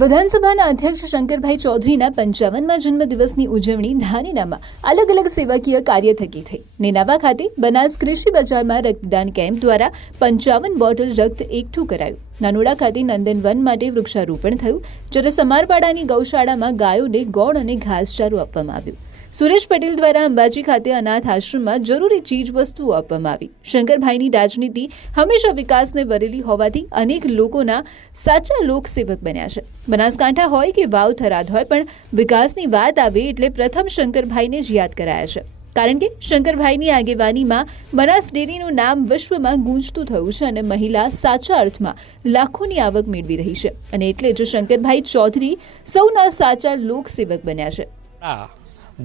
વિધાનસભાના અધ્યક્ષ શંકરભાઈ ચૌધરીના 55મા જન્મદિવસની ઉજવણી ધાનેરામાં અલગ અલગ સેવાકીય કાર્ય થકી થઈ। નેનાવા ખાતે બનાસ કૃષિ બજારમાં રક્તદાન કેમ્પ દ્વારા 55 બોટલ રક્ત એકઠું કરાયું। નાનોડા ખાતે નંદનવન માટે વૃક્ષારોપણ થયું, જ્યારે સમારવાડાની ગૌશાળામાં ગાયોને ગોળ અને ઘાસચારો આપવામાં આવ્યો। સુરેશ પટેલ દ્વારા અંબાજી ખાતે અનાથ આશ્રમમાં જરૂરી ચીજ વસ્તુઓ આપવામાં આવી। શંકરભાઈની રાજનીતિ હંમેશા વિકાસને વરેલી હોવાથી અનેક લોકોના સાચા લોકસેવક બન્યા છે। બનાસકાંઠા હોય કે વાવ થરાદ હોય, પણ વિકાસની વાત આવે એટલે પ્રથમ શંકરભાઈને જ યાદ કરાયા છે, કારણ કે શંકરભાઈની આગેવાનીમાં બનાસ ડેરીનું નામ વિશ્વમાં ગૂંજતું થયું છે અને મહિલા સાચા અર્થમાં લાખોની આવક મેળવી રહી છે, અને એટલે જ શંકરભાઈ ચૌધરી સૌના સાચા લોકસેવક બન્યા છે।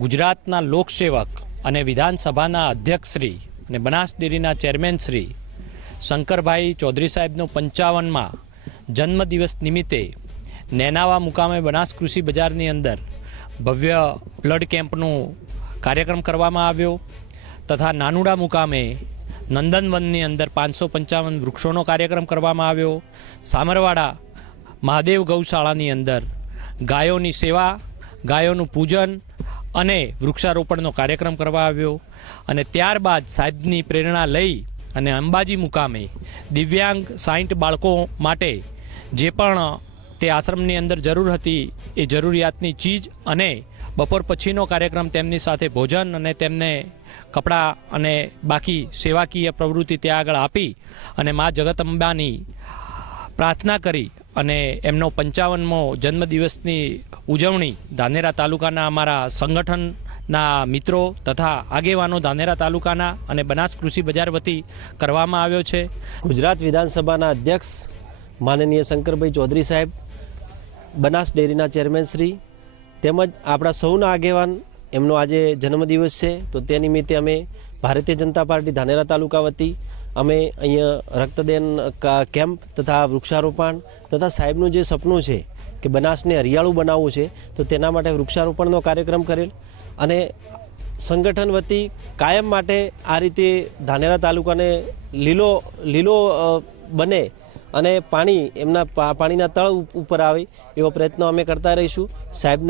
ગુજરાતના લોકસેવક અને વિધાનસભાના અધ્યક્ષ શ્રી અને બનાસ ડેરીના ચેરમેન શ્રી શંકરભાઈ ચૌધરી સાહેબનો 55મા જન્મદિવસ નિમિત્તે નેનાવા મુકામે બનાસ કૃષિ બજારની અંદર ભવ્ય બ્લડ કેમ્પનો કાર્યક્રમ કરવામાં આવ્યો, તથા નાનુડા મુકામે નંદનવનની અંદર 555 વૃક્ષોનો કાર્યક્રમ કરવામાં આવ્યો। સામરવાડા મહાદેવ ગૌશાળાની અંદર ગાયોની સેવા, ગાયોનું પૂજન અને વૃક્ષારોપણનો કાર્યક્રમ કરવા આવ્યો, અને ત્યારબાદ સાહેબની પ્રેરણા લઈ અને અંબાજી મુકામે દિવ્યાંગ 60 બાળકો માટે જે પણ તે આશ્રમની અંદર જરૂર હતી એ જરૂરિયાતની ચીજ અને બપોર પછીનો કાર્યક્રમ તેમની સાથે ભોજન અને તેમને કપડાં અને બાકી સેવાકીય પ્રવૃત્તિ ત્યાં આગળ આપી અને મા જગતંબાની પ્રાર્થના કરી અને એમનો 55મો જન્મદિવસની ઉજવણી ધાનેરા તાલુકાના અમારા સંગઠનના મિત્રો તથા આગેવાનો ધાનેરા તાલુકાના અને બનાસ કૃષિ બજાર વતી કરવામાં આવ્યો છે। ગુજરાત વિધાનસભાના અધ્યક્ષ માનનીય શંકરભાઈ ચૌધરી સાહેબ, બનાસ ડેરીના ચેરમેન શ્રી તેમજ આપણા સૌના આગેવાન, એમનો આજે જન્મદિવસ છે, તો તે નિમિત્તે અમે ભારતીય જનતા પાર્ટી ધાનેરા તાલુકા વતી અમે અહીંયા રક્તદાન કેમ્પ તથા વૃક્ષારોપણ તથા સાહેબનું જે સપનું છે કે બનાસને હરિયાળું બનાવવું છે, તો તેના માટે વૃક્ષારોપણનો કાર્યક્રમ કરેલ, અને સંગઠન વતી કાયમ માટે આ રીતે ધાનેરા તાલુકાને લીલો બને અને પાણીના તળ ઉપર આવે એવો પ્રયત્નો અમે કરતા રહીશું। સાહેબના